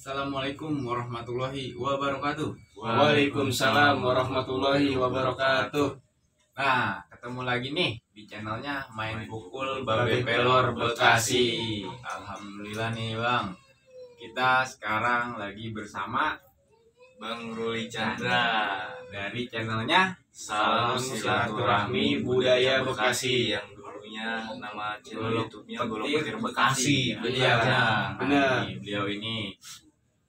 Assalamualaikum warahmatullahi wabarakatuh. Waalaikumsalam warahmatullahi wabarakatuh. Nah, ketemu lagi nih di channelnya Main Pukul Babe Pelor Bekasi. Alhamdulillah nih Bang, kita sekarang lagi bersama Bang Ruli Chandra dari channelnya Salam Silaturahmi Budaya Bekasi, yang dulunya nama channel YouTube-nya Golok Petir Bekasi. Benar. Benar. Beliau ini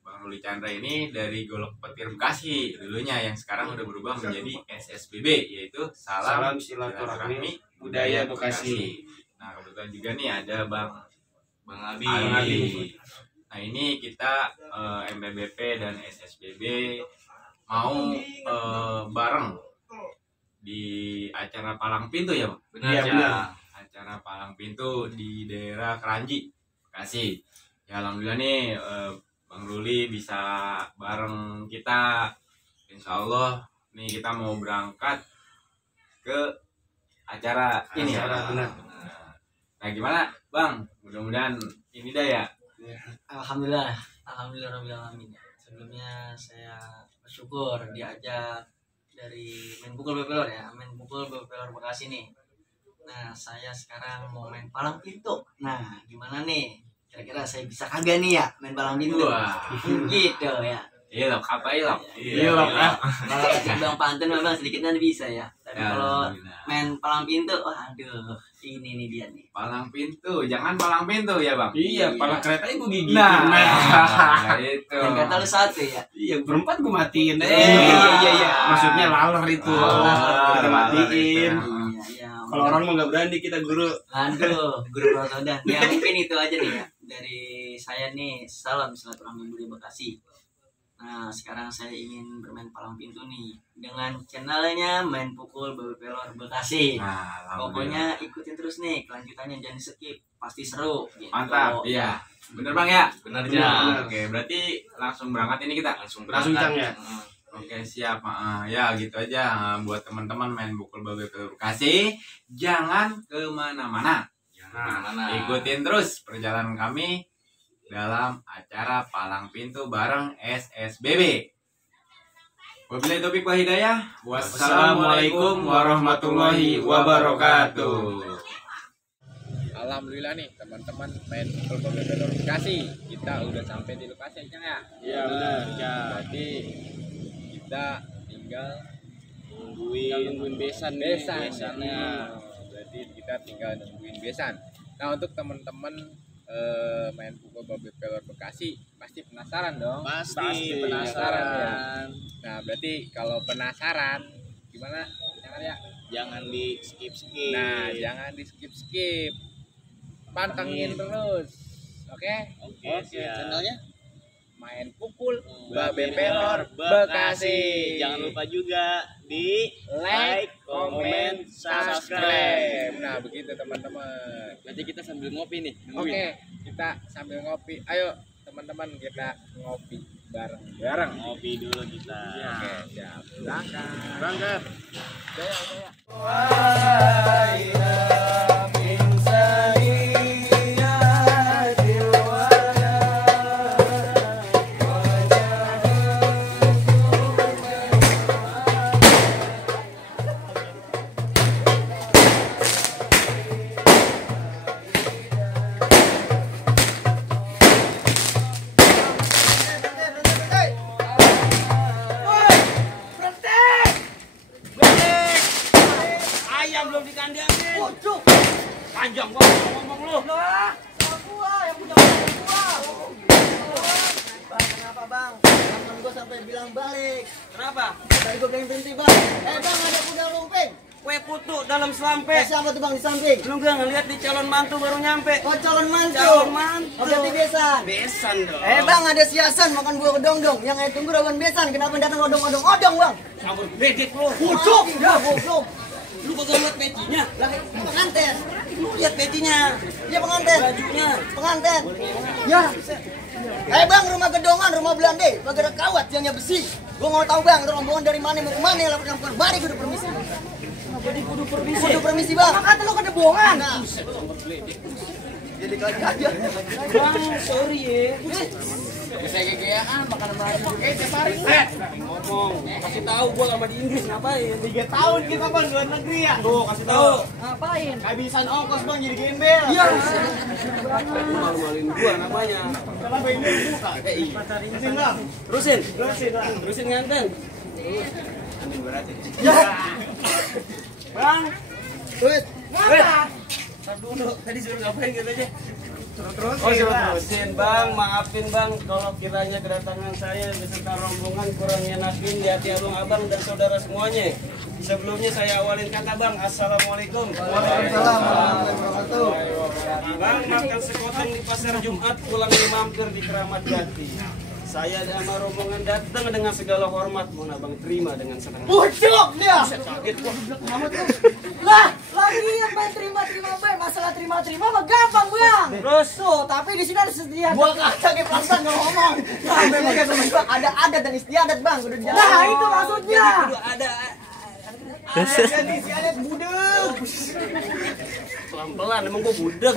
Bang Ruli Chandra ini dari Golok Petir Bekasi dulunya, yang sekarang udah berubah menjadi SSBB, yaitu Salam Silaturahmi Budaya Bekasi. Nah, kebetulan juga nih ada Bang Abi. Nah, ini kita MBBP dan SSBB mau bareng di acara Palang Pintu ya Bang? Benar. Acara Palang Pintu di daerah Keranji, Bekasi. Ya alhamdulillah nih Bang Ruli bisa bareng kita. Insya Allah nih kita mau berangkat ke acara ini ya. Benar. Nah gimana Bang? Mudah-mudahan ini dah ya. Alhamdulillah rabbil alamin. Sebelumnya saya bersyukur diajak dari Main Pukul Babe Pelor ya, Main Pukul Babe Pelor Bekasi nih. Nah, saya sekarang mau main palang pintu. Nah, gimana nih? Kira-kira saya bisa kagak nih ya main palang pintu? Wah. Gitu ya. Iya loh, apa ilok? Kalau Bang Pantun memang sedikitnya bisa ya. Tapi kalau alhamdulillah. main palang pintu, waduh, ini nih dia nih. Palang pintu, jangan palang pintu ya Bang. Iya, pala kereta ibu gigi. Nah, itu. Dan kata lu satu ya. Iya, berempat gue matiin. Iya. Maksudnya laler itu. Kita matiin. Iya. Kalau orang mau nggak berani kita guru. Aduh, guru Rosodan. Ya mungkin itu aja nih ya. Dari saya nih, salam silaturahmi Budaya Bekasi. Nah, sekarang saya ingin bermain palang pintu nih dengan channelnya Main Pukul Babe Pelor Bekasi. Nah, alhamdulillah. Pokoknya ikutin terus nih kelanjutannya, jangan skip, pasti seru. Gitu. Mantap, iya. Bener Bang ya? Benar Oke, berarti langsung berangkat ini kita. Langsung Cang ya. Oke, siap. Ya gitu aja buat teman-teman Main Pukul Babe Pelor Bekasi. Jangan kemana-mana. Ikutin terus perjalanan kami dalam acara Palang Pintu bareng SSBB. Wabillahi taufiq wal hidayah. Wassalamualaikum warahmatullahi wabarakatuh. Alhamdulillah nih teman-teman Main Pukul Babe Pelor Bekasi. Kita udah sampai di lokasi ya. Iya benar. Berarti kita tinggal Nungguin besan besannya. Berarti kita tinggal nungguin besan. Nah, untuk teman-teman Main Pukul Babe Pelor Bekasi pasti penasaran dong. Pasti penasaran ya. Nah, berarti kalau penasaran gimana? Jangan di skip. Nah, jangan di skip. Pantengin terus. Oke? Channelnya Main Pukul Babe Babe Pelor Bekasi. Jangan lupa juga di like, comment, subscribe. Nah, begitu teman-teman. Nanti kita sambil ngopi nih. Oke, kita sambil ngopi. Ayo teman-teman, kita ngopi bareng-bareng. Ngopi dulu kita. Oke, siap. Berangkat. Jaya. Ayam belum dikandangin. Pucuk. Panjang banget ngomong lu. Lah, sama gua yang punya gua. Bang, kenapa bang? Temen gua sampai bilang balik. Kenapa? Tadi gua pengen berhenti bang. Bang, ada kuda lumping. Kue putu dalam selampe. Siapa tuh bang di samping? Lu gak ngeliat di calon mantu baru nyampe? Oh, calon mantu. Calon mantu. Oh, berarti besan. Besan dong. Bang, ada siasan makan buah kedong-dong. Yang saya tunggu rawan besan. Kenapa datang odong-odong bang? Sabur bedek lu. Pucuk. Ya, pucuk. Lu kagak ngeliat pecinya? Lah, pengantin. Lu lihat pecinya. Ya pengantin. Bajunya. Pengantin. Ya. Bang, rumah gedongan, rumah Belanda, pakai ada kawat tiangnya besi. Gua mau tahu bang, rombongan dari mana mau kemana? Laporan perempuan, mari kudu permisi. Jadi kudu permisi. Kudu permisi bang. Kata lu kada bohongan. Nah. Jadi kali aja. Bang, sorry ya. Saya gegean makanan Melayu tiap hari. Ngomong, kasih tahu gua sama di Inggris ngapain? 3 tahun kita bang luar negeri ya. Tuh, kasih tahu. Ngapain? Kehabisan ongkos bang jadi gembel. Iya. Malu-maluin gua namanya. Kenapa ini buka? Iya. Terusin bang. Terusin. Terusin bang. Terusin nganten. Ya. Bang. Wait. Ngapa? Tar dulu. Tadi suruh ngapain gitu aja. Terus. Oh, terusin bang, maafin bang kalau kiranya kedatangan saya beserta rombongan kurang nyenakin di hati abang-abang dan saudara semuanya. Sebelumnya saya awalin kata bang, assalamualaikum. Waalaikumsalam warahmatullahi wabarakatuh. Bang makan sekoteng di pasar Jumat, pulang mampir di Keramat Jati. Saya sama rombongan datang dengan segala hormat, mohon abang terima dengan senang hati. Bucuk dia. Kaget gua. Lah, lagian bang terima bang. Masalah terima mah gampang bang. Terus Tuh, tapi di sini ada sediaan. Gua kacau kayak perasaan nggak ngomong. Memang kayak bang ada adat dan istiadat bang. Udah jalan. Nah, itu maksudnya. kudu ada Adat dan istiadat budek. pelan-pelan, emang gua budek.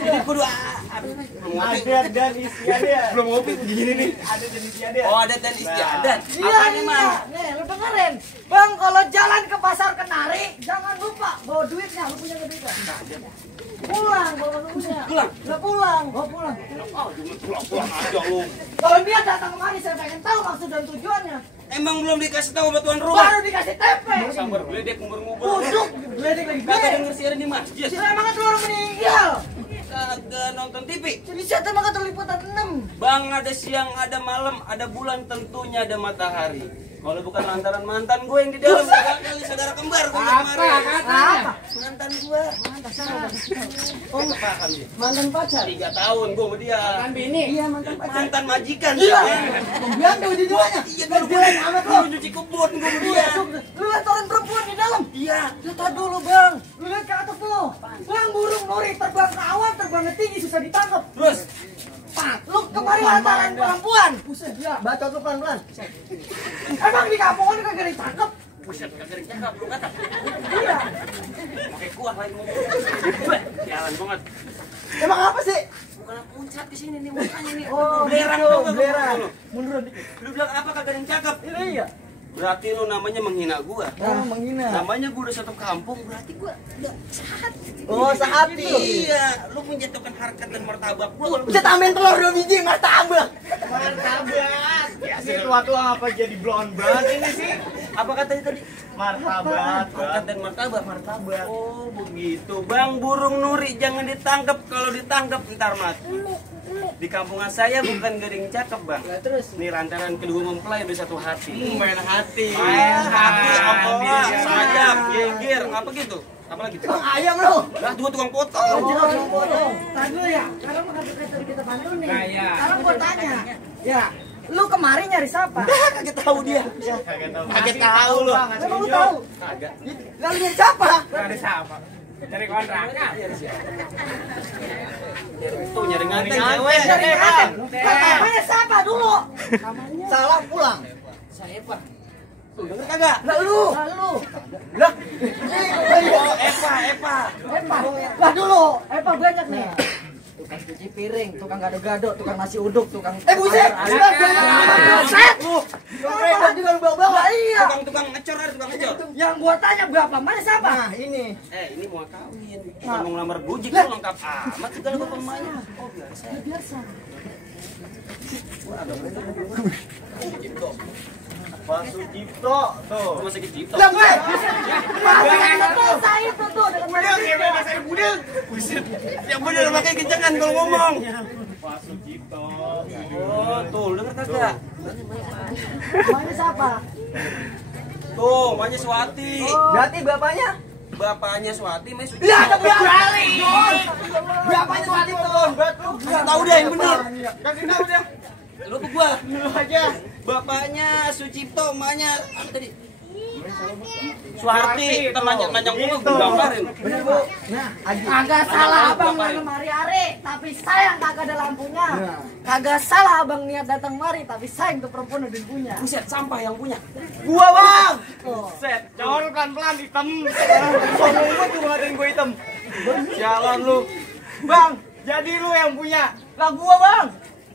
Jadi kudu belum ngopi. Adat dan istiadat. Belum ngopi begini nih. Adat dan istiadat. Oh, adat dan istiadat. Iya, Apa nih, Mang? Nih, lu dengerin. Bang, kalau jalan ke pasar Kenari, jangan lupa bawa duitnya. Lu punya nggak duitnya? Pulang, bawa duitnya. Pulang? Nggak pulang, bawa pulang. Oh, pulang aja lu. Kalau dia datang kemari, saya pengen tahu maksud dan tujuannya. Emang belum dikasih tahu sama tuan rumah. Baru dikasih tempe. Sambar geledek ngubur-ngubur. Busuk, geledek lagi Kagak gede. denger siaran di masjid. Si emang kan orang meninggal. Kagak nonton TV. Jadi siapa emang kan liputan 6. Bang, ada siang, ada malam, ada bulan, tentunya ada matahari. Kalau bukan lantaran mantan gue yang di dalam, kali saudara kembar gue kemarin. Apa? Mantan gue. Oh, Paham ya? mantan pacar. 3 tahun gue sama dia. Mantan bini. Iya, mantan pacar. Mantan majikan. Iya. Biar tuh dua-duanya. Iya, dulu gue amat lo. dulu nyuci kebun gue sama dia. Lu lihat orang perempuan di dalam? Iya. Lihat dulu bang. Lu lihat ke atas tuh. Bang burung nuri terbang ke awan, terbang tinggi susah ditangkap. Terus Pak, lu kemarin lantaran perempuan. Buset ya, bacot lu pelan-pelan. Emang di kampung lu kagak ditangkap? buset kagak cakep lu kata. Iya. Pakai kuah lagi ngomong. Jalan banget. Emang apa sih? Bukan puncak ke sini nih mukanya nih. Oh, belerang gitu, tuh belerang. Munduran dikit. Lu bilang apa kagak ada yang cakep? Iya. Berarti lu namanya menghina gua. Oh, menghina. Namanya gua udah satu kampung, berarti gua udah sehat. Oh, sehati. Iya, lu menjatuhkan harkat dan martabat gua. Bisa tambahin telur 2 biji martabak. Martabat. Ya sih tua-tua apa jadi blonde banget ini sih? Apa katanya tadi? Martabat. Harkat dan martabat. Martabat. Oh, begitu. Bang, burung nuri jangan ditangkap. Kalau ditangkap ntar mati. Di kampungan saya bukan gading cakep, Bang. Ya, terus. Ini lantaran kedua mempelai udah satu hati. Main hati. Main hati, apa Iya. sajak, geger, apa gitu? Apa lagi? Bang ayam lo. Lah, dua tukang foto. Tadi dulu ya, sekarang tadi kita bantu nih. Sekarang gua tanya. Ya, lu kemarin nyari siapa? Kagak tahu dia. Kagak tahu lu. Emang lu tahu? Kagak. Lalu nyari siapa? Ada siapa? Cari kontrakan. Tuh nyari nganteng Nyari cewek. Nyari kan? Namanya siapa dulu? Salah pulang. Saya Pak. Tuh denger kagak? Lah lu. Lah. Oh, Eva. Lah dulu, Epa banyak nih. Tukang cuci piring, tukang gado-gado, tukang nasi uduk, tukang buset! Buset! Tukang juga bawa-bawa. Iya. Tukang ngecor ada tukang ngecor. Yang gua tanya berapa? Mana siapa? Nah, ini. Ini mau kawin. Mau ngelamar bujik lu lengkap amat segala pemainnya. Oh, biasa. Biasa. Pak Sucipto tuh. Rumah sakit Cipto. Lah gue. Masih selesai itu tuh dengan Saya budek. Buset. Yang bener makanya kencengan kalau ngomong. Pak Sucipto. Oh, tuh denger kagak? Mana siapa? Tuh, namanya Swati. Berarti bapaknya? Bapaknya Swati, Mas Suci. Ya ada berani. Berapanya Swati tuh? Kasih tahu dia yang bener. Kasih tahu dia. Lu ke gua. Lu aja. Bapaknya Sucipto, emaknya apa tadi? Suharti, ntar nanjang gua gambarin. Bener bu. Nah, kagak salah abang nanam hari-hari, tapi sayang kagak ada lampunya. Kagak salah abang niat datang mari, tapi sayang tuh perempuan udah punya. Buset, sampah yang punya. Gua bang. Oh. Set, jangan pelan-pelan hitam. Sombong gua tuh ngatain gua hitam. Jalan lu. Bang, jadi lu yang punya. Lah gua bang.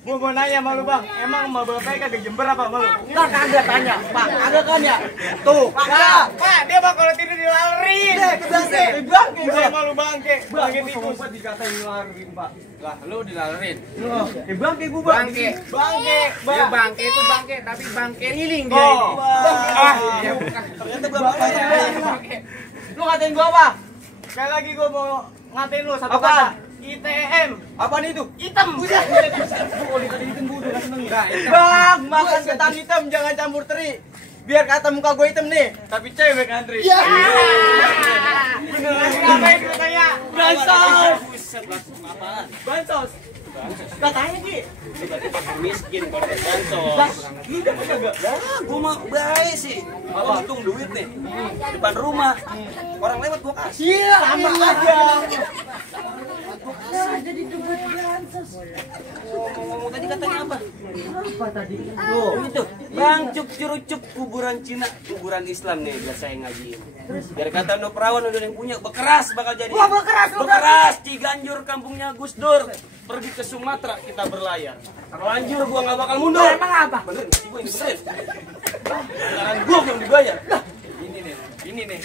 Gua mau nanya sama lu bang, emang mau bapak kagak Jember apa sama lu? Lah kagak tanya, Pak. Kagak kan ya? Tuh, kagak. Pak, dia mah kalau tidur dilalerin. Bangke. Bangke. Gua sama lu bangke, bangke tikus. Gua dikatain dilalerin, Pak. Lah, lu dilalerin. Bangke gua, Bang. Bangke, Ya bangke itu bangke, tapi bangke niling dia. Oh, Iya, bukan. Ternyata gua bangke. Lu ngatain gua apa? Sekali lagi gua mau ngatain lu satu Apa? kata. ITM. Apaan itu? Hitam. Gua kalau dikatain hitam gua udah seneng ya. Bang, makan ketan hitam jangan campur teri. Biar kata muka gue hitam nih, tapi cewek antri. Iya. Bener lagi ngapain lu tanya? Bansos. Buset, apaan? Bansos. Katanya Ki. Miskin kalau bansos. Lah, lu dapat kagak? Ya, gua mah baik sih. Gua hitung duit nih. Depan rumah. Orang lewat gua kasih. Iya, sama aja. Jadi debut bansos. Ngomong tadi katanya apa? Apa tadi? Tuh, itu. Bang cuk curucuk kuburan Cina, kuburan Islam nih biar saya ngajiin. Biar kata no perawan udah yang punya bekeras bakal jadi. Wah, bekeras, Bekeras Ciganjur kampungnya Gus Dur. Pergi ke Sumatera kita berlayar. Terlanjur gua nggak bakal mundur. Emang apa? Bener sih gua ini benerin. Anggaran gua belum dibayar. Ini nih.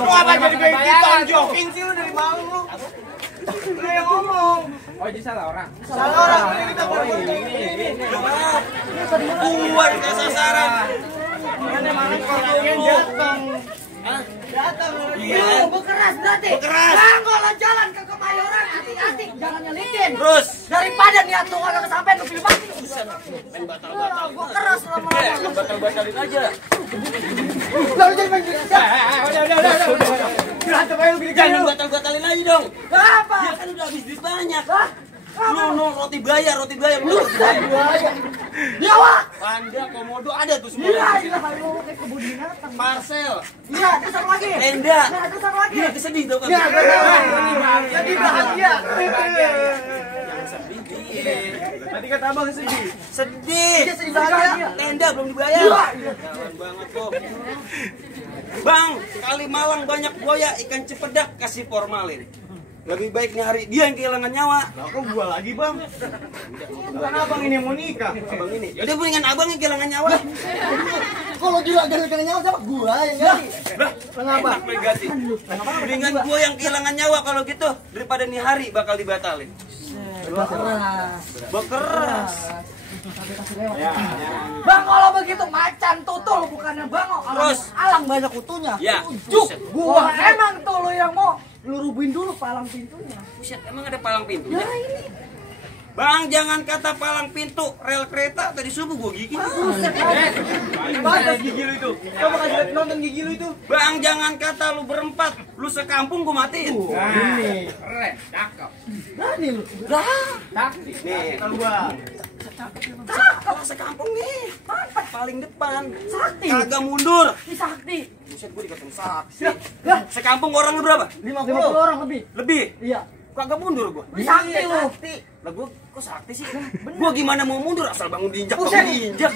Lu apa jadi gue ditonjokin sih lu dari malam lu? Lu yang ngomong. Oh, jadi salah orang. Salah orang ini kita Buat ke sasaran. Ini mana orangnya datang. Datang Iya. Bekeras berarti. Bekeras. Bang, kalau jalan ke Kemayoran hati-hati, jangan nyelitin. Terus Daripada niat lu kagak kesampean lu pilih mati. main batal-batal. Gua keras lama-lama. Batal-batalin aja. Lalu jadi main udah. Berantem aja lu gini Jangan batal-batalin aja dong. Apa? Ya kan udah habis duit banyak. Lu roti bayar. Nyawa. Panda, komodo ada tuh semua. Iya, gila kalau lu kayak kebun binatang. Parcel, Iya, terus apa lagi? tenda. Nah, terus apa lagi? Gila kesedih tau kan? Jadi bahagia. Jangan sedih. Tadi kata abang sedih. Sedih. Dia sedih bahagia. Tenda belum dibayar. Jalan banget kok. Bang, kali Malang banyak buaya, ikan cepedak kasih formalin. Lebih baik nih hari dia yang kehilangan nyawa. Lah kok gua lagi, Bang? Bukan abang ini yang mau nikah. Abang ini. Yaudah mendingan abang yang kehilangan nyawa. Kalau gila gara-gara nyawa siapa? Gua yang jadi. Kenapa? Negatif. Mendingan gua yang kehilangan nyawa kalau gitu daripada nih hari bakal dibatalin. Bekeras. Bang, kalau begitu macan tutul bukannya bangok. Terus? Alang banyak kutunya. Ya. Cuk, gua emang tuh lu yang mau lu rubuhin dulu palang pintunya. Buset, emang ada palang pintunya? Ya ini. Bang, jangan kata palang pintu, rel kereta tadi subuh gua gigit. Batas gigi lu itu. Coba kasih nonton gigi lu itu. Bang, jangan kata lu berempat, lu sekampung gua matiin. Ini. Keren, cakep. Berani lu. Taktik. Nih, Tahu gua. kalau sekampung nih, paling depan. Sakti. Kagak mundur. Ini sakti. Buset, gua dikatain saksi. Sekampung orangnya berapa? 50 orang lebih. Lebih. Iya. Kagak mundur gua. Ini sakti lu. Lah gua kok sakti sih? Gua gimana mau mundur asal bangun diinjak, bangun diinjak.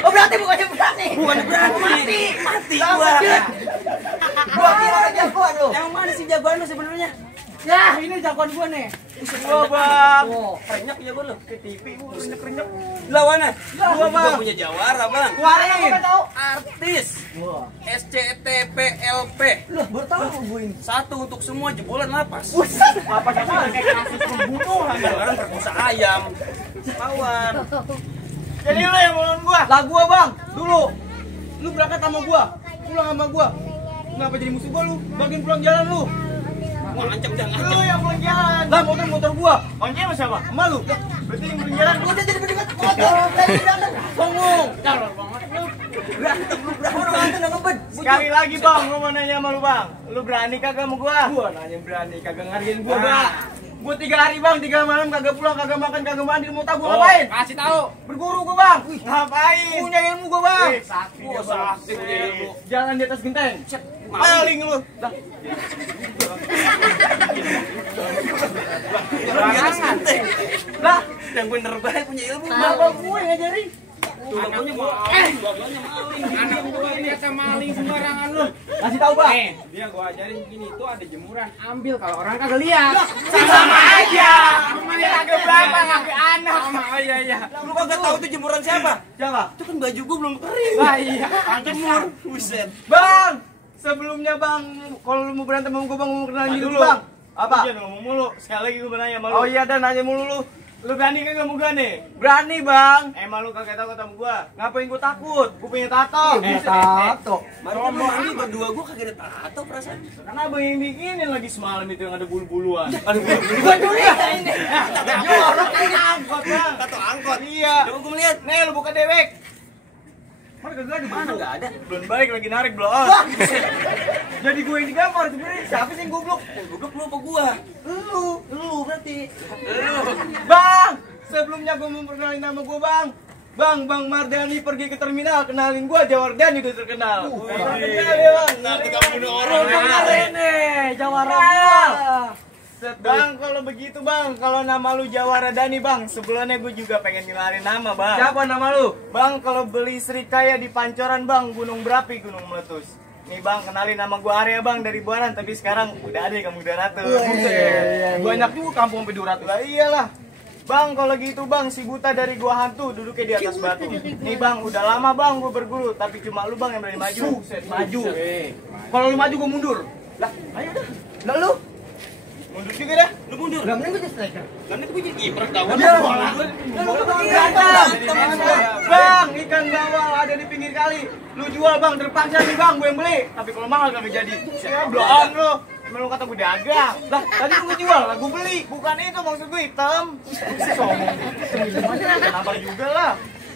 Oh, berarti bukannya berani. Bukan berani. Mati gua. Gua kira jagoan lu. Emang mana sih jagoan lu sebenarnya? Ya, ini jagoan gua nih. Gua bang. Oh. Renyak jagoan lu. Ke TV gua renyek. Lawannya. Gua bang punya jawara bang. Keluarin. Tahu. Artis. SCTPLP. Lah, baru tahu gua ini. Satu untuk semua jebolan lapas. Apa sama kayak kasus pembunuhan. Sekarang perkosa ayam. Kawan. Jadi lu yang ngelawan gua. Lah gua, Bang. Dulu. Lu berangkat sama gua. Pulang sama gua. Kenapa jadi musuh gua lu? Bagian pulang jalan lu. Wah, ancam jangan Lu ancam. yang pulang jalan. Lah motor gua. Ongnya sama siapa? Sama lu. Berarti yang pulang jalan Gua jadi berdebat motor dari belakang. Ngomong. Berantem lu berantem udah ngebet. Sekali lagi bang, gua mau nanya sama lu bang. Lu berani kagak sama gua? Gua nanya berani, kagak ngargain gua bang. Gua 3 hari bang, 3 malam kagak pulang, kagak makan, kagak mandi. Mau tahu gua ngapain? Kasih tahu. Berguru gua bang. Ngapain? Punya ilmu gua bang. Sakti. Gua sakti punya ilmu. Jalan di atas genteng. Maling. Maling lu. Dah. Jangan. Lah, Yang bener banget punya ilmu. Bapak gue ngajarin. Dua-duanya maling. Anak gua ternyata maling sembarangan lu. Kasih tahu, Bang. Dia gua ajarin gini, itu ada jemuran, ambil kalau orang kagak lihat. Sama aja. Sama kagak belakang, kagak anak. Oh iya. Lu kagak tahu itu jemuran siapa? Siapa? Itu kan baju gua belum kering. Lah iya. Jemur. Buset. Bang, sebelumnya Bang, kalau lu mau berantem sama gua Bang, mau kenalin dulu Bang. Apa? Jangan ngomong mulu. Sekali lagi gua nanya sama lu. Oh iya, dan nanya mulu lu. Lu berani kan sama gua nih? Berani Bang. Emang lu kagak takut sama gua? Ngapain gua takut? Gua punya tato. Tato. Ini berdua gua kagak ada tato perasaan. Karena abang yang bikinin lagi semalam itu yang ada bulu-buluan. Aduh, Gua curiga ini. Jorok ini angkot bang. tato angkot. Iya. Coba gua ngeliat. Nih lu buka dewek. Mana kagak ada? Mana enggak ada? Belum balik lagi narik belum. Jadi gue yang digambar sebenarnya. Siapa sih yang goblok? Goblok lu apa gua? Lu berarti. Bang, sebelumnya gue mau perkenalin nama gue Bang. Bang Mardani pergi ke terminal, kenalin gue Jawardani udah terkenal. Terkenal ya Bang. Nanti kamu bunuh orang. Ini Jawara gua. Bang, kalau begitu bang, kalau nama lu Jawara Dani bang, sebelumnya gue juga pengen kenalin nama bang. Siapa nama lu? Bang, kalau beli Srikaya di Pancoran bang, gunung berapi, gunung meletus. Nih bang, kenalin nama gue Arya bang dari Buaran, tapi sekarang udah ada kamu 200. Banyak juga kampung sampai 200. Lah iyalah. Bang, kalau gitu bang, si buta dari gua hantu duduknya di atas batu. Nih bang, udah lama bang gue berguru, tapi cuma lu bang yang berani maju. Maju. Kalau lu maju gue mundur. Lah, ayo dah. Lah lu? Mundur juga dah. Lu mundur. Lah mending gue jadi striker. Nanti gua jadi kiper tahu. Bang, ikan bawal ada di pinggir kali. Lu jual bang, terpaksa nih bang, gue yang beli. Tapi kalau mahal kagak jadi. Ya bohong lu. Emang lu kata gue dagang. Lah, tadi gue jual, lah gue beli. Bukan itu maksud gue hitam. Sombong. Kenapa juga lah.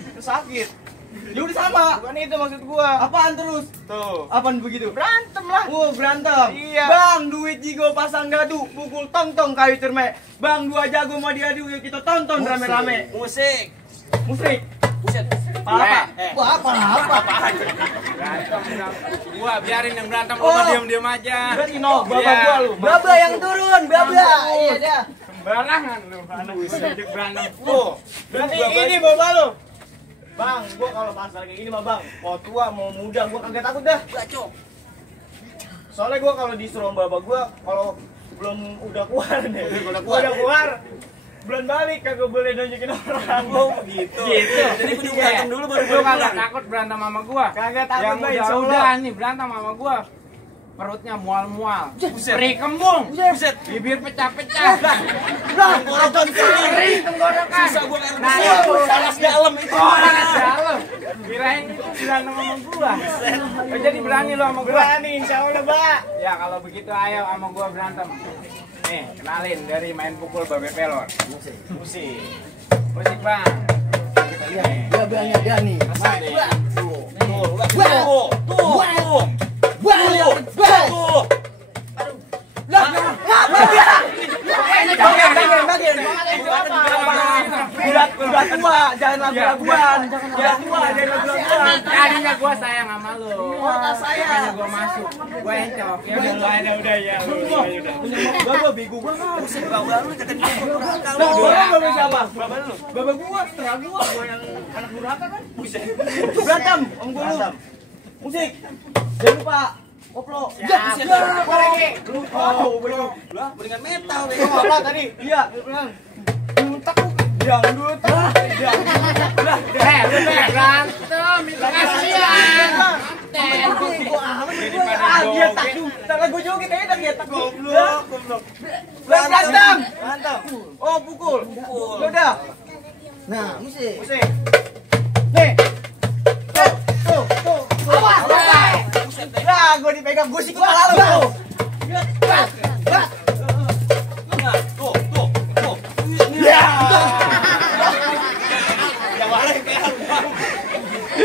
Itu sakit. Ya udah sama. Bukan itu maksud gua. Apaan terus? Tuh. Apaan begitu? Berantem lah. Berantem. Iya. Bang, duit jigo pasang gadu, pukul tong-tong kayu cermek. Bang, dua jago mau diadu, yuk kita tonton rame-rame. Musik. Musik. Buset. Apa? Apa? Gua biarin yang berantem, lu mah diam-diam aja. Berarti no, baba Iya. gua lu. Baba yang turun, baba. Iya dah. Sembarangan lu, anak sedek berantem. Tuh. Berarti ini bapak lu. Bang, gua kalau pasal kayak gini mah bang, mau tua mau muda gua kagak takut dah. Bacok. Soalnya gua kalau disuruh bapak gua kalau belum udah keluar nih. Udah keluar. Belum balik kagak boleh nunjukin orang. Oh begitu. Jadi kudu berantem dulu baru Lu boleh kagak pulang. takut berantem sama gua? Kagak takut Yang gua, insya Allah. udah nih berantem sama gua. Perutnya mual-mual, perih kembung, Buset. bibir pecah-pecah, Tenggorokan kering. tenggorokan. Susah gua kayak Nah, rebus. Panas dalam itu. Panas dalam. Kirain itu berantem sama gua. Oh, jadi berani lu sama gua? Berani insya Allah, Pak. Ya kalau begitu ayo sama gua berantem. Nih, kenalin dari main pukul babe pelor. Musik. Musik bang. Kita lihat nih. Babanya Dani. Masa nih. Tuh. Udah tua, jangan lagu-laguan. Udah tua, jangan lagu-laguan. Tadinya gua sayang sama lu. Makanya gua masuk. Gua encok. Ya udah ya. Baba bego gua kan. Bawa lu kata dia durhaka lu. Baba siapa? Baba lu. Baba gua, setelah gua yang anak durhaka kan. Berantem, om gua lu. Musik. Jangan lupa koplo. Gua lagi. Lupa. Lah, mendingan metal deh. Lu apa tadi? Iya, bilang. Dangdut. Lu berantem. Itu kasihan. Dia takut. Salah gua joget aja dah dia takut. Goblok. Berantem. Oh, pukul. Udah. Nah, musik. Musik. Nih. Tuh. Lah, gua dipegang gua sih kepala lu. Tuh. Ya. Yang mana yang kayak bang?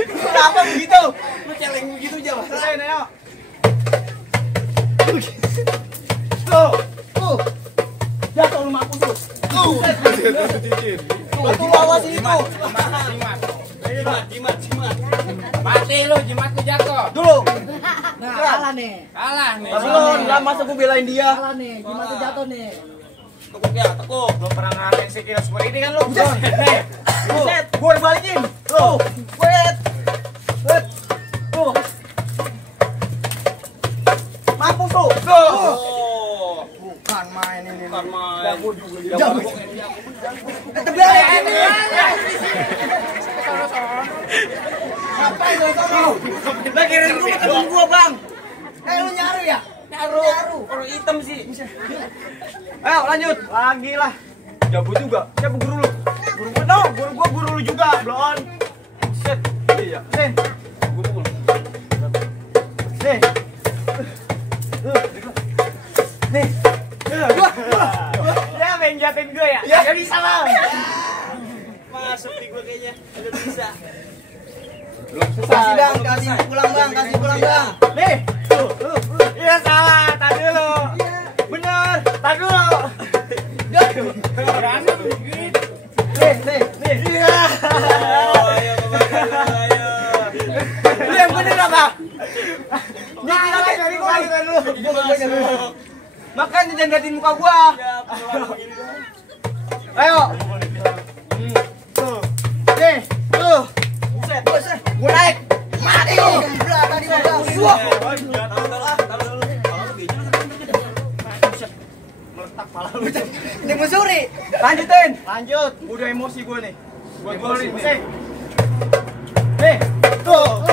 Kenapa begitu? Lu celeng begitu aja, Mas. Selesai, Neo. Tuh. Jatuh lu mampus tuh. Batu awas ini tuh. Jimat. Mati lu, jimat lu jatuh. Dulu. Nah, kalah nih. Kalah nih. Belum, lah masa gua belain dia. Kalah nih. Gimana jatuh nih? Tekuk ya, tekuk. Belum pernah ngalamin si kira seperti ini kan lu. Buset, gue balikin. Tuh, wet. Tuh. Mampus tuh. Bukan main ini. Bukan main. Jago juga. Jago. Terbalik ini. Ngapain lu sono? Lagi rindu temen gua, Bang. Lu nyaru ya? Nyaru. Orang hitam sih. Ayo lanjut. Lagi lah. Jago juga. Siapa guru lu? Guru gua no, guru lu juga, Blon. Set. Iya. Nih. Guru. Nih. Nih. Ya main jatin gue ya? Ya bisa lah. Masuk di gua kayaknya. Udah bisa. Kasih Bang, kasih pulang Bang. Nih. Iya salah, tadi dulu. Bener, tadi dulu. Nih. Iya. Ayo. Lu yang bener apa? Dari gua dulu. Makanya jangan liatin muka gua. Ayo. Tuh. Nih, tuh. Buset. Gua naik. Mati lu. Tadi gua. Meletak pala lu. Ini musuri. Lanjutin. Lanjut. Udah emosi gua nih. Gua golin nih. Nih. Tuh.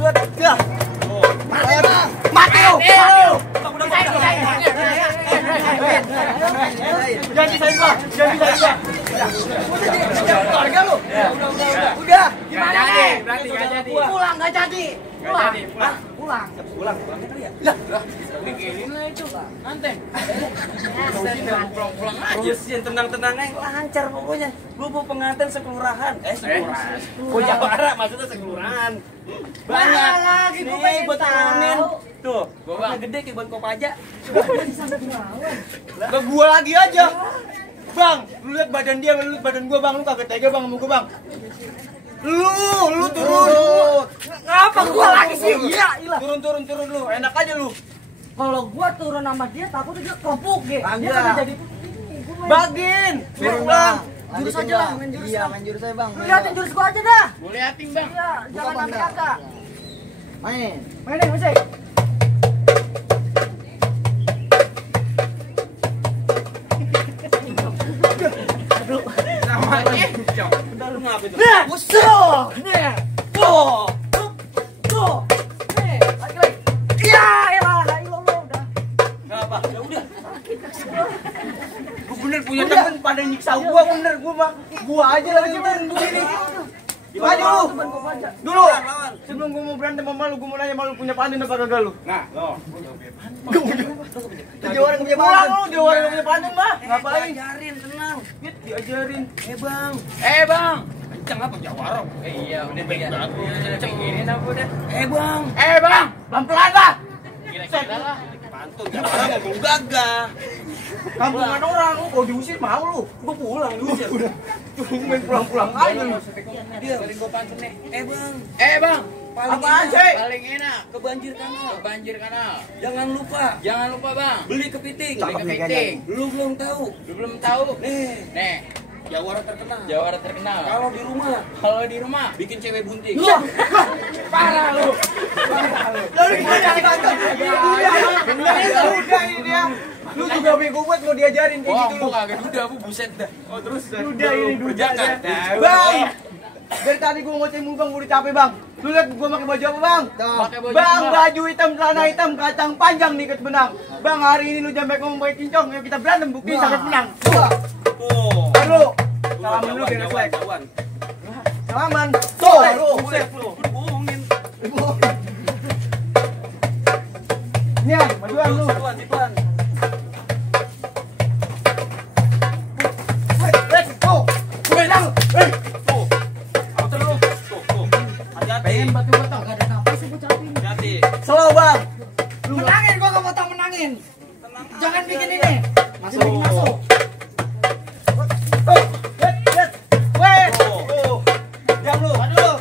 Dua, tiga. Mati lu. Jangan pisahin gua. Keluarga lu. Udah. Gimana nih? Berarti nggak jadi. Pulang nggak jadi. Pulang. Pulang. Pikirin lah itu, Anteng. Pulang aja sih, tenang-tenang aja. Lancar pokoknya. Gua mau pengantin sekelurahan. Sekelurahan. Kok Jawara maksudnya sekelurahan. Banyak. Lagi gua Nih, pengen buat turunin. tahu. Tuh, Gua, Bang. gede kayak buat Kopaja. Lah gua lagi aja. Bang, lu lihat badan dia, lu lihat badan gua, Bang. Lu kagak tega, Bang, sama gua, Bang. Lu turun. Ngapa gua lagi sih? Iya. Turun lu. Enak aja lu. Kalau gua turun sama dia takutnya dia kepuk ge. Dia Kagak. kagak jadi. Bagin. Turun Bang. Jurus aja lah, main jurus. Iya, main jurus aja Bang. Liatin jurus gua aja dah. Boleh liatin, Bang. Iya, jangan Bang, sampai dah. kakak. Main. Main nih, musik. Udah lu ngapain tuh? Nah, musuh. Nih. Tuh. Tuh. Nih, lagi. Iya, elah, udah. Ngapa? Ya udah. Gua bener punya temen pada nyiksa gua, bener gua aja lagi turun begini. Maju lu. Dulu. Sebelum gua mau berantem sama lu, gua mau nanya sama lu punya pantun apa kagak lu? Nah, lo. Dia orang punya pantun. Pulang lu, dia orang punya pantun, Mah. Ngapain? Diajarin, tenang. Diajarin. Bang. Bang. Kenceng apa Jawara? Iya, udah baik banget. Pikirin apa udah. Bang. Bang. Pelan-pelan lah. Kira-kira lah. Pantun Jawara ngomong gagah. Kampungan orang, lu kau diusir mau lu. Gua pulang dulu sih. Main pulang-pulang aja lu. Dia beri gua pantun nih. Bang. Bang. Paling Apaan enak. sih? Paling enak. Ke banjir kanal. Banjir kanal. Jangan lupa Jangan lupa, Bang. beli kepiting. Beli kepiting. Lu belum tahu. Lu belum tahu. Nih, Jawara terkenal. Jawara terkenal. Kalau di rumah Bikin cewek bunting. Parah lu. Lalu gimana cari pantun? Udah ini dia. Lu juga bego buat mau diajarin kayak gitu lu. Gua kagak duda, Bu, buset dah. Terus udah ini duda Perjaka. aja. Bang. Dari tadi gua ngoceh mulu Bang, udah capek Bang. Lu lihat gua pakai baju apa Bang? Pakai baju Bang, apa? baju hitam, celana hitam, kacang panjang nih ikat benang. Bang, hari ini lu jangan ngomong pakai kincong, yuk kita berantem bukti sampai menang. Tuh. Aduh. Salaman lu biar refleks. Salaman. Tuh, lu. Lu bohongin. Ini ya, majuan lu. Situan. Tuh. Gue bilang, Tuh. Outer lu. Tuh. Hati-hati. Pengen batu batang gak ada napas sih gua capek. Hati-hati. slow Bang. Menangin gua gak mau tau menangin. Jangan bikin ini. Masuk. Masuk. Jam lu, maju lu.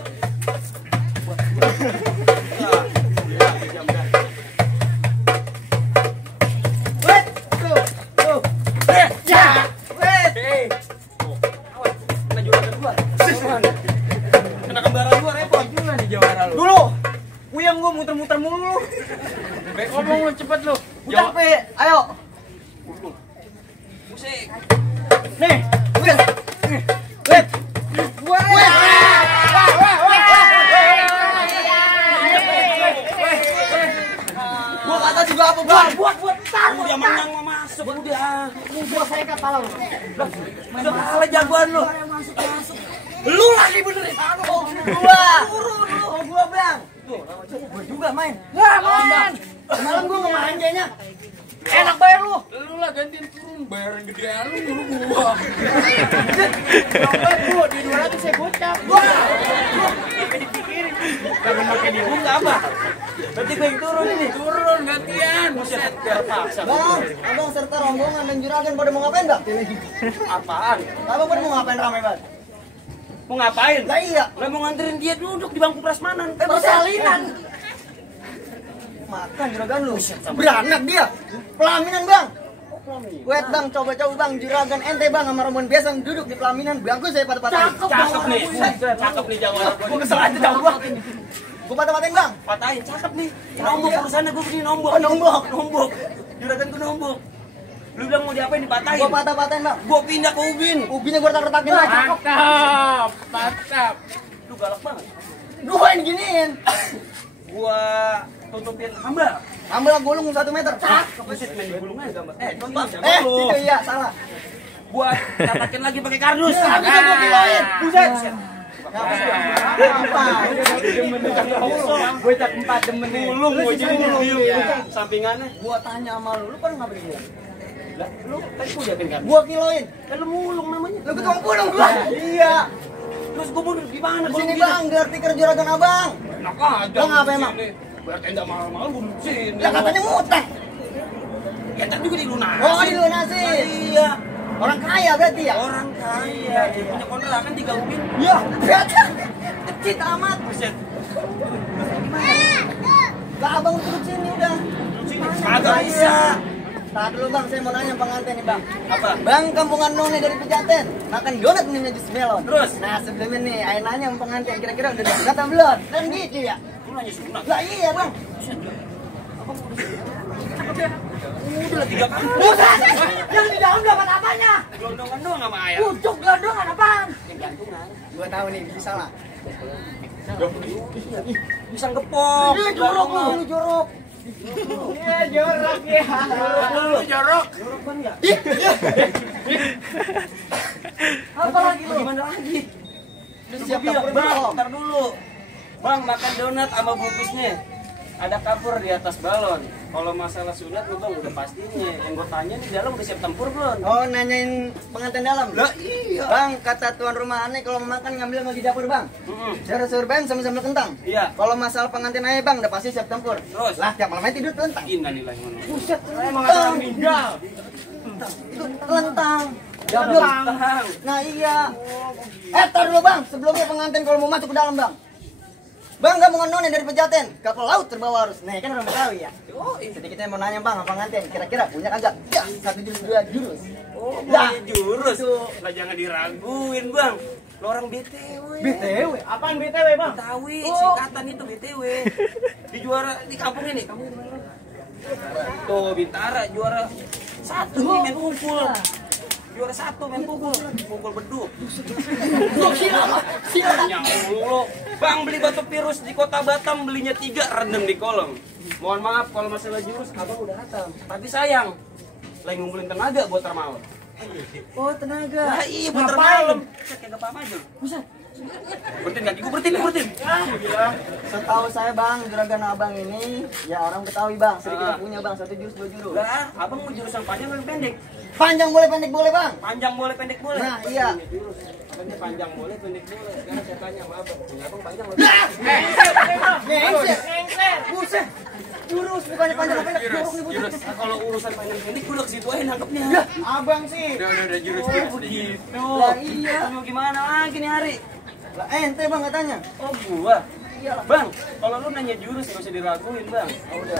Wait, tuh. Ya. Wait. Capek. Ayo. Musik. Nih. Wait. Gua kata juga apa, Bang? Buat tar. Udah menang mau masuk udah. Gua saya kata lo. Udah kalah jagoan lu. Lu lagi benerin. Gua, Bang. Gua juga main. Wah, main. Semalam gua ngemain kayaknya. Enak bayar lu. Lu lah gantiin turun, bayaran gedean lu dulu gua. Gua di 200 saya gocap. Kalau makan di bunga apa? Berarti gue yang turun ini. Turun gantian. Buset, terpaksa. Bang, abang serta rombongan dan juragan pada mau ngapain, Bang? Apaan? Abang pada mau ngapain ramai, Bang? Mau ngapain? Lah iya, Lah mau nganterin dia duduk di bangku prasmanan. Persalinan. makan juragan lu. Beranak dia. Pelaminan, Bang. Wait, Bang, coba-coba Bang, juragan ente Bang sama rombongan biasa duduk di pelaminan. Bagus saya patah-patahin. Cakep nih. Cakep nih jawaban. Gua kesel aja jauh gua. Gua patah-patahin, Bang. Patahin cakep nih. Nombok urusannya gue begini nombok. Oh, nombok. Nombok. Juragan gue nombok. Lu bilang mau diapain dipatahin? Gua patah-patahin, Bang. Gua pindah ke ubin. Ubinya gua retak-retakin, Bang. Mantap, mantap. Lu galak banget. Gua yang giniin. Gua tutupin hamba. Ambil gulung 1 meter. Buset main gulung aja gambar. Itu iya, salah. Gua tatakin lagi pakai kardus. Bisa gua kiloin. Buset. Gue tak 4 demen nih. Gulung gua jadi gulung. Sampingannya. Gua tanya sama lu kan enggak begini. Lah, lu kan udah kan. Gua kiloin. Lu mulung namanya. Lu ketua gulung gua. Iya. Terus gua mau gimana Di kalau sini gitu? Bang, biar tikar juragan Abang. Enak aja. Lo ngapa emang? Biar tenda mahal-mahal gua duduk sini. Ya katanya ngutang. Ya kan juga dilunasin. Oh, dilunasin. Iya. Orang kaya berarti ya? Orang kaya, dia punya kontrakan 3 ubin. Ya, berarti kecil amat. Buset. Lah Abang duduk sini udah. Kagak bisa. Tahan dulu Bang, saya mau nanya pengantin nih Bang. Apa? Bang, kampungan None dari Pejaten, makan donat minumnya jus melon. Terus? Nah sebelumnya nih, Ayo nanya sama pengantin, kira-kira udah sunat atau belum? Kan gitu ya? Lu nanya sunat. Lah iya Bang. Udah lah 3 kali. Buset. Yang di dalam dapat apanya? Gelondongan doang sama ayam. Pucuk gelondongan apaan? Yang jantungan. Gua tahu nih, bisa lah. Bisa gepok. Ini jorok lu jorok. Ya jorok ya. Lu jorok. Jorok kan enggak? Apa lagi lu? Gimana lagi? Siap Bilang, dapur Bang, belum? ntar dulu. Bang, makan donat sama bungkusnya. Ada kapur di atas balon. Kalau masalah sunat lu Bang udah pastinya. Yang gue tanya nih dalam udah siap tempur belum? Oh, nanyain pengantin dalam? Lah iya. Bang, kata tuan rumah aneh kalau mau makan ngambil mau di dapur Bang. Sayur bayam sama sambal kentang. Iya. Kalau masalah pengantin aja Bang, udah pasti siap tempur. Terus? Lah, tiap malamnya tidur telentang. Innalillahi wa inna ilaihi Buset, Emang ada orang meninggal. telentang. raji'un. Nah iya. Tar dulu Bang, sebelumnya pengantin kalau mau masuk ke dalam Bang. Bang, gabungan None dari Pejaten, kapal laut terbawa arus. Nah, kan orang Betawi ya. Sedikitnya mau nanya Bang, apa pengantin kira-kira punya kagak? Ya, 1 jurus 2 jurus. Oh, Dah. punya jurus. Lah jangan diraguin, Bang. Lo orang BTW. BTW. Apaan BTW, Bang? Betawi, singkatan itu BTW. Di juara di kampung ini, kamu di mana? Tuh, Bintara juara 1 nih main pukul. Juara 1 main pukul. Pukul beduk. Nyamuk. Bang beli batu virus di Kota Batam belinya 3 rendam di kolong. Mohon maaf kalau masalah jurus abang udah hatam. Tapi sayang, lagi ngumpulin tenaga buat termalam. Oh, tenaga. Nah, iya buat termalam. Kayak gak apa-apa aja. Buset. Bertin kaki gue, bertin. Setahu saya Bang, juragan Abang ini ya orang Betawi Bang. Sedikit punya Bang, 1 jurus 2 jurus. Lah, abang mau jurus yang panjang atau pendek? Panjang boleh, pendek boleh Bang. Panjang boleh, pendek boleh. Nah, iya. Jurus. Katanya panjang boleh, pendek boleh. Sekarang saya tanya sama abang. Punya abang panjang loh. Ngengser. Buset. Jurus bukannya panjang pendek, jorok nih buset. Nah, kalau urusan panjang pendek gue udah ke situ aja nangkepnya. Abang sih. Udah jurus Begitu. Lah iya. Mau gimana lagi nih hari? Lah ente Bang katanya. Oh gua. Bang, kalau lu nanya jurus gak usah diraguin Bang.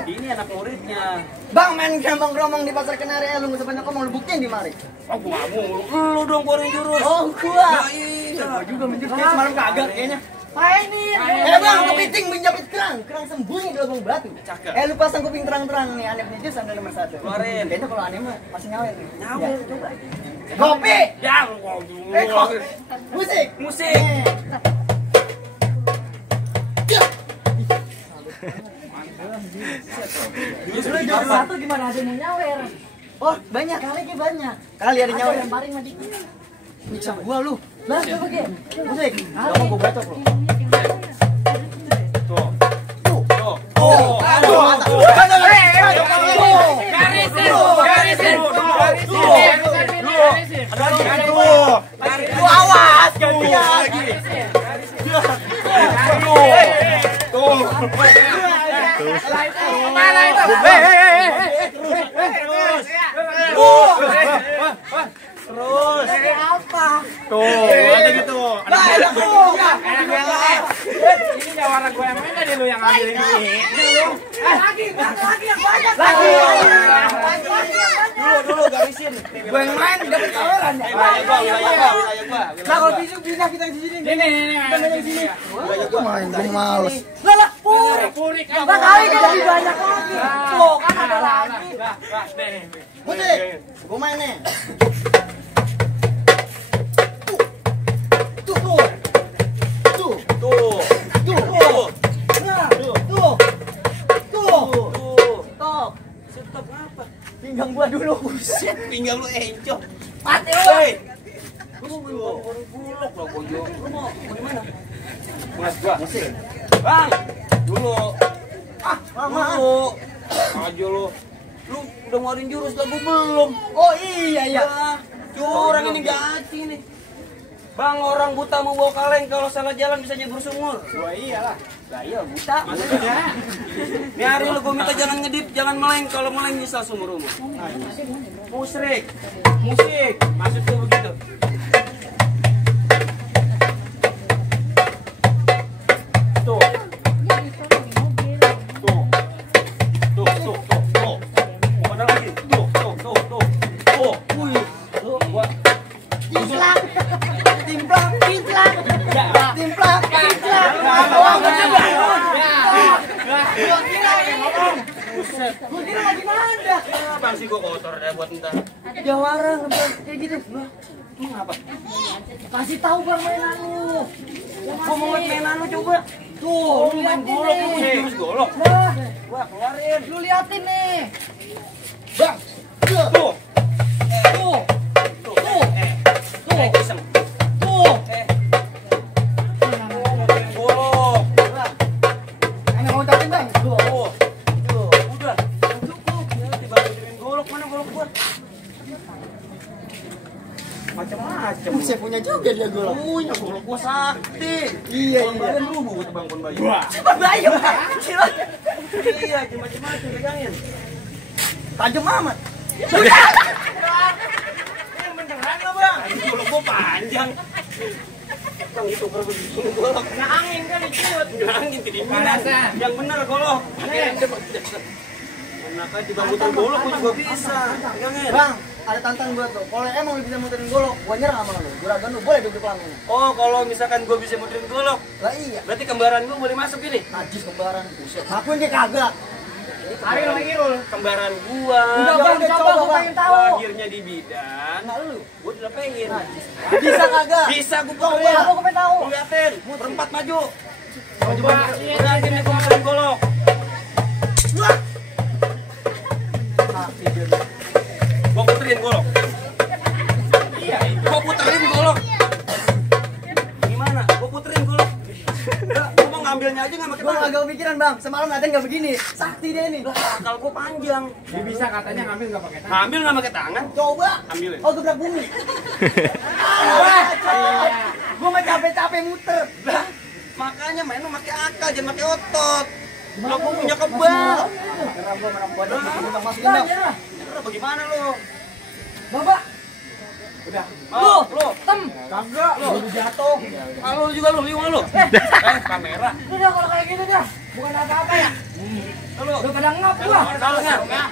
Ini anak muridnya. Bang main gampang-gampang di pasar Kenari, lu nggak usah banyak ngomong, lu buktiin di mari. Oh gua mau. Lu dong keluarin jurus. Oh, gua. Nah, iya. Gua juga menjurus kayak semalam kagak kayaknya. Mainin. Bang, kepiting menjepit kerang sembunyi di lubang batu. Lu pasang kuping terang-terang nih, aneh punya jus anda nomor 1. Keluarin. Kayaknya kalau aneh mah masih nyawer nih. Nyawer, coba. Kopi. Ya, Musik. musik. Justru jam 1 gimana ada yang nyawer? Oh, banyak. Kali banyak. Kali ada nyawer. Yang paling mah dikit. Bisa gua lu. Lah, coba ke. Musik. Kamu gua batok lu. Awas, gantian lagi. Mana itu? Terus. Apa? Tuh, ada gitu. Ini jawara gue yang main tadi lu yang ambil ini. Lagi yang banyak. Lagi. Dulu garisin. Gua yang main dapat tawaran ya. Wilayah gua. Nah, kalau bisa kita di sini. Ini. Gua main, gua males. Lah, Puri kan. Nah, kali kan lebih banyak lagi. Tuh, kan ada lagi. Musik. Gua main nih. Pinggang gua dulu, buset. Pinggang lu encok. Mati lu. Lu bulok lo bojo. Lu mau gimana? Mas gua. Musik. Bang, dulu. Lama. Dulu. Aja lu. Lu udah ngeluarin jurus lagu belum? Oh iya ya. Curang ini gaci nih. Bang, orang buta mau bawa kaleng kalau salah jalan bisa nyebur sumur. Wah iyalah. Lah iya buta. Maksudnya. Nih hari lu gua minta jangan ngedip, jangan meleng. Kalau meleng nyesal seumur umur. Musrik. Musik. Maksud gua begitu. Tuh. Mana lagi? Tuh. Wih. Gua Timplak. Gua kira lagi mana? bang sih gua kotor deh buat entar. Jawara ngebahas kayak gitu. Emang apa? Kasih tahu Bang mainan lu. Gua mau mainan lu coba. Tuh, lu Main liatin golok lu nih. jurus golok. Nah, Wah, keluarin. lu liatin nih. Bang. Tuh. Tuh, Tuh. Iseng. tuh. Golok. Enggak mau tatin, Bang. Tuh. Udah. Cukup. Dibantuin golok mana golok gua? Macam-macam. Saya punya juga dia golok. Punya golok gua sakti. Iya. Badan rubuh buat bang Kon Bayu. Cepat Bayu. Iya, macam-macam pegangin. Tajam amat. Beneran lo bang? Golok gua panjang. Bang itu kalau golok kena angin kan diciut. Kena angin tidak Panasan. Yang bener golok. Kenapa di bang muter golok gua juga bisa. Pegangin. Bang, ada tantang buat lo. Kalau emang lu bisa muterin golok, gua nyerah sama lu. Juragan lu boleh duduk langsung. Oh, kalau misalkan gua bisa muterin golok, Lah iya. berarti kembaran gua boleh masuk ini. Najis kembaran buset. Akuin dia kagak. Irul. Kembaran gua. Udah Bang, coba gua pengen tahu. Lahirnya di bidan. Nah lu Gua udah pengen. bisa kagak? Bisa gua Coba puterin. gua pengen tahu. Lu liatin, berempat maju. Coba. Berarti nih gua muterin golok. Gua puterin golok. Iya. Gua puterin golok. Gimana? Gua puterin golok. Gua mau ngambilnya aja nggak pakai Gua tangan. agak kepikiran, Bang. Semalam latihan enggak begini. Sakti dia ini. Akal gua panjang. Dia bisa katanya ngambil nggak pakai tangan. Ngambil nggak pakai tangan? Coba. Ambilin. Oh, gebrak bumi. Gua mah capek-capek muter. Lah, makanya main lu pakai akal, jangan pakai otot. Lo gua punya kebal. Karena gua merempuan untuk masukin, Bang. Lu bagaimana lu? Bapak, Oh, lu. Kagak. Lu jatuh. Kalau lu juga lu, liung lu. Kamera. udah kalau kayak gitu dah. Bukan apa-apa ya. Lu. Udah pada ngap gua.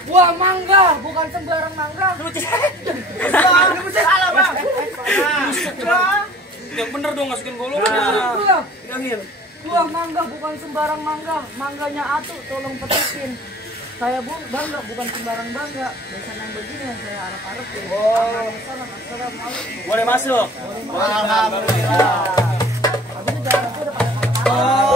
Gua mangga, bukan sembarang mangga. Lu Salah, Bang. Yang bener dong masukin golok. Bilangin. Buah mangga bukan sembarang mangga. Mangganya atu tolong petikin. Saya bangga bukan sembarang bangga. Biasa yang begini yang saya harap-harapin. Boleh masuk. Alhamdulillah. Habis itu jalan aku udah pada